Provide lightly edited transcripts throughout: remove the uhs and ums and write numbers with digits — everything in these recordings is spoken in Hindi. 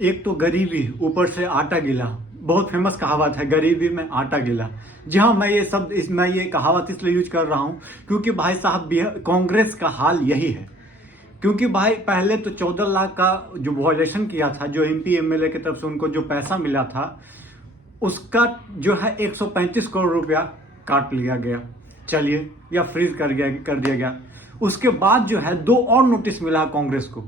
एक तो गरीबी ऊपर से आटा गीला, बहुत फेमस कहावत है, गरीबी में आटा गीला। जी हाँ, मैं ये कहावत इसलिए यूज कर रहा हूँ क्योंकि भाई साहब कांग्रेस का हाल यही है। क्योंकि भाई पहले तो 14 लाख का जो वॉयलेशन किया था, जो MP MLA की तरफ से उनको जो पैसा मिला था, उसका जो है 135 करोड़ रुपया काट लिया गया, चलिए, या फ्रीज कर दिया गया। उसके बाद जो है 2 और नोटिस मिला कांग्रेस को,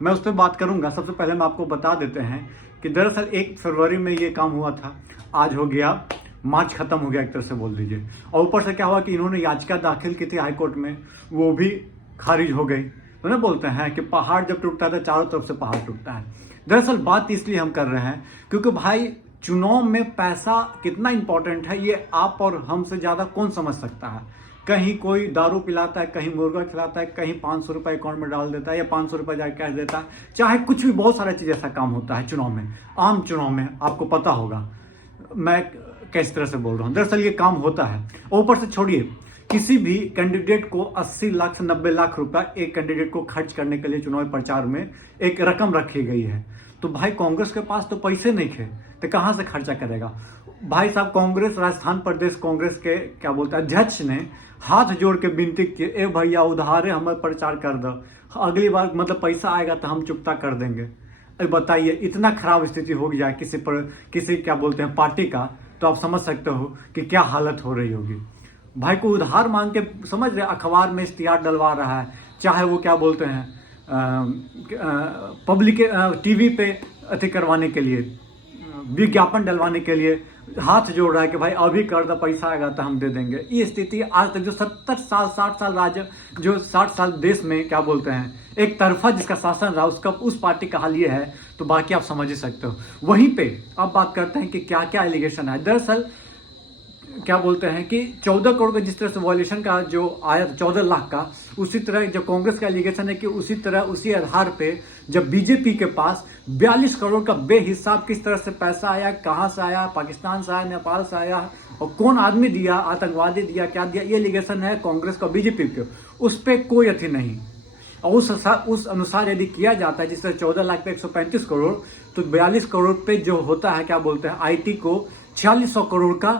मैं उस पर बात करूंगा। सबसे पहले हम आपको बता देते हैं कि दरअसल 1 फरवरी में ये काम हुआ था, आज हो गया मार्च, खत्म हो गया एक तरह से बोल दीजिए। और ऊपर से क्या हुआ कि इन्होंने याचिका दाखिल की थी हाईकोर्ट में, वो भी खारिज हो गई। तो ना बोलते हैं कि पहाड़ जब टूटता है तो चारों तरफ से पहाड़ टूटता है। दरअसल बात इसलिए हम कर रहे हैं क्योंकि भाई चुनाव में पैसा कितना इंपॉर्टेंट है ये आप और हमसे ज्यादा कौन समझ सकता है। कहीं कोई दारू पिलाता है, कहीं मुर्गा खिलाता है, कहीं 500 रुपए अकाउंट में डाल देता है या 500 रुपए जाकर कैश देता है, चाहे कुछ भी, बहुत सारा चीज ऐसा काम होता है चुनाव में। आम चुनाव में आपको पता होगा मैं किस तरह से बोल रहा हूँ। दरअसल ये काम होता है। ऊपर से छोड़िए, किसी भी कैंडिडेट को 80 लाख से 90 लाख रुपया एक कैंडिडेट को खर्च करने के लिए चुनावी प्रचार में एक रकम रखी गई है। तो भाई कांग्रेस के पास तो पैसे नहीं थे, तो कहां से खर्चा करेगा भाई साहब। कांग्रेस, राजस्थान प्रदेश कांग्रेस के क्या बोलते हैं अध्यक्ष ने हाथ जोड़ के विनती की, ए भैया उधारे हमें प्रचार कर दो, अगली बार मतलब पैसा आएगा तो हम चुकता कर देंगे। अब बताइए, इतना खराब स्थिति हो गया किसी क्या बोलते हैं पार्टी का, तो आप समझ सकते हो कि क्या हालत हो रही होगी। भाई को उधार मांग के, समझ रहे, अखबार में इश्तिहार डलवा रहा है, चाहे वो क्या बोलते हैं पब्लिक TV पे अति करवाने के लिए, विज्ञापन डलवाने के लिए हाथ जोड़ रहा है कि भाई अभी कर दो, पैसा आएगा तो हम दे देंगे। ये स्थिति आज तक जो 70 साल 60 साल राज्य, जो 60 साल देश में क्या बोलते हैं एक तरफा जिसका शासन रहा, उसका उस पार्टी का हाल ये है, तो बाकी आप समझ ही सकते हो। वहीं पे अब बात करते हैं कि क्या क्या एलिगेशन है। दरअसल क्या बोलते हैं कि 14 करोड़ का जिस तरह से वॉल्यूशन का जो आया 14 लाख का, उसी तरह जब कांग्रेस का एलिगेशन है कि उसी तरह उसी आधार पे जब बीजेपी के पास 42 करोड़ का बेहिसाब किस तरह से पैसा आया, कहां से आया, पाकिस्तान से आया, नेपाल से आया, और कौन आदमी दिया, आतंकवादी दिया, क्या दिया, ये एलिगेशन है कांग्रेस का बीजेपी पे। उस पर कोई अथी नहीं। और उस अनुसार यदि किया जाता है, जिस तरह 14 लाख पे 135 करोड़, तो 42 करोड़ पे जो होता है क्या बोलते हैं IT को 4600 करोड़ का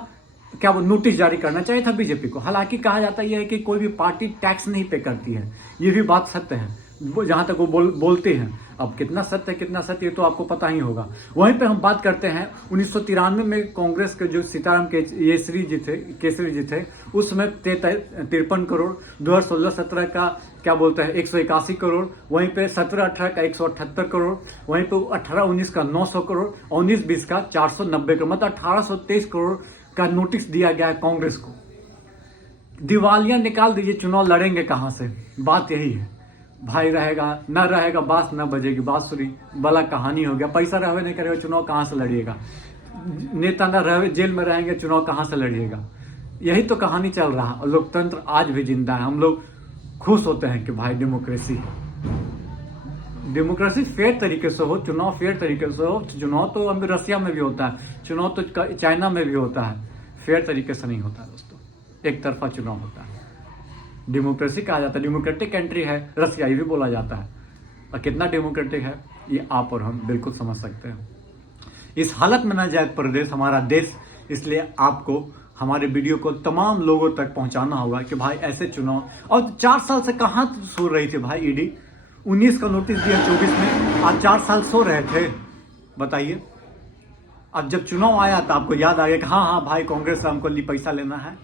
क्या वो नोटिस जारी करना चाहिए था बीजेपी को। हालांकि कहा जाता यह है कि कोई भी पार्टी टैक्स नहीं पे करती है, ये भी बात सत्य है जहां तक वो बोलते हैं। अब कितना सत्य है कितना सत्य तो आपको पता ही होगा। वहीं पे हम बात करते हैं 1993 में कांग्रेस के जो सीताराम केसरी जी थे, उसमें 53 करोड़, 2016-17 का क्या बोलते हैं 181 करोड़, वहीं पे 17-18 का 178 करोड़, वहीं पे 18-19 का 900 करोड़, 19-20 का 490 करोड़, मतलब 1823 करोड़ का नोटिस दिया गया है कांग्रेस को। दिवालियां निकाल दीजिए, चुनाव लड़ेंगे कहां से, बात यही है भाई। रहेगा न रहेगा बांस न बजेगी बांसुरी, बला कहानी हो गया। पैसा रहे नहीं करेगा, चुनाव कहां से लड़िएगा। नेता न रहे, जेल में रहेंगे, चुनाव कहां से लड़िएगा। यही तो कहानी चल रहा है। और लोकतंत्र आज भी जिंदा है। हम लोग खुश होते हैं कि भाई डेमोक्रेसी है। डेमोक्रेसी फेयर तरीके से हो, चुनाव फेयर तरीके से हो। चुनाव तो अभी रसिया में भी होता है, चुनाव तो चाइना में भी होता है, फेयर तरीके से नहीं होता दोस्तों, एक तरफा चुनाव होता है। डेमोक्रेसी कहा जाता है, डेमोक्रेटिक कंट्री है रसिया, ये भी बोला जाता है। और कितना डेमोक्रेटिक है ये आप और हम बिल्कुल समझ सकते हैं। इस हालत में न जाए प्रदेश, हमारा देश, इसलिए आपको हमारे वीडियो को तमाम लोगों तक पहुंचाना होगा कि भाई ऐसे चुनाव। और 4 साल से कहां सो रही थी भाई ईडी, 19 का नोटिस दिया 24 में, आज 4 साल सो रहे थे, बताइए। अब जब चुनाव आया तो आपको याद आ गया कि हाँ भाई कांग्रेस से हमको पैसा लेना है।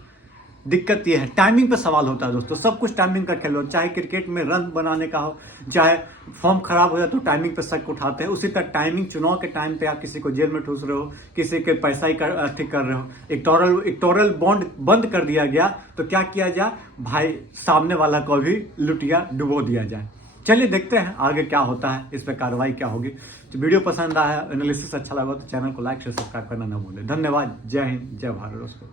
दिक्कत यह है, टाइमिंग पे सवाल होता है दोस्तों। सब कुछ टाइमिंग का खेल हो, चाहे क्रिकेट में रन बनाने का हो, चाहे फॉर्म खराब हो जाए तो टाइमिंग पे शक उठाते हैं, उसी तरह टाइमिंग, चुनाव के टाइम पे आप किसी को जेल में ठूस रहे हो, किसी के पैसा ही ठीक कर रहे हो। इलेक्टोरल बॉन्ड बंद कर दिया गया तो क्या किया जाए भाई, सामने वाला को भी लुटिया डुबो दिया जाए। चलिए देखते हैं आगे क्या होता है, इस पर कार्रवाई क्या होगी। तो वीडियो पसंद आया, एनालिसिस अच्छा लगा तो चैनल को लाइक शेयर सब्सक्राइब करना न भूलें। धन्यवाद। जय हिंद, जय भारत दोस्तों।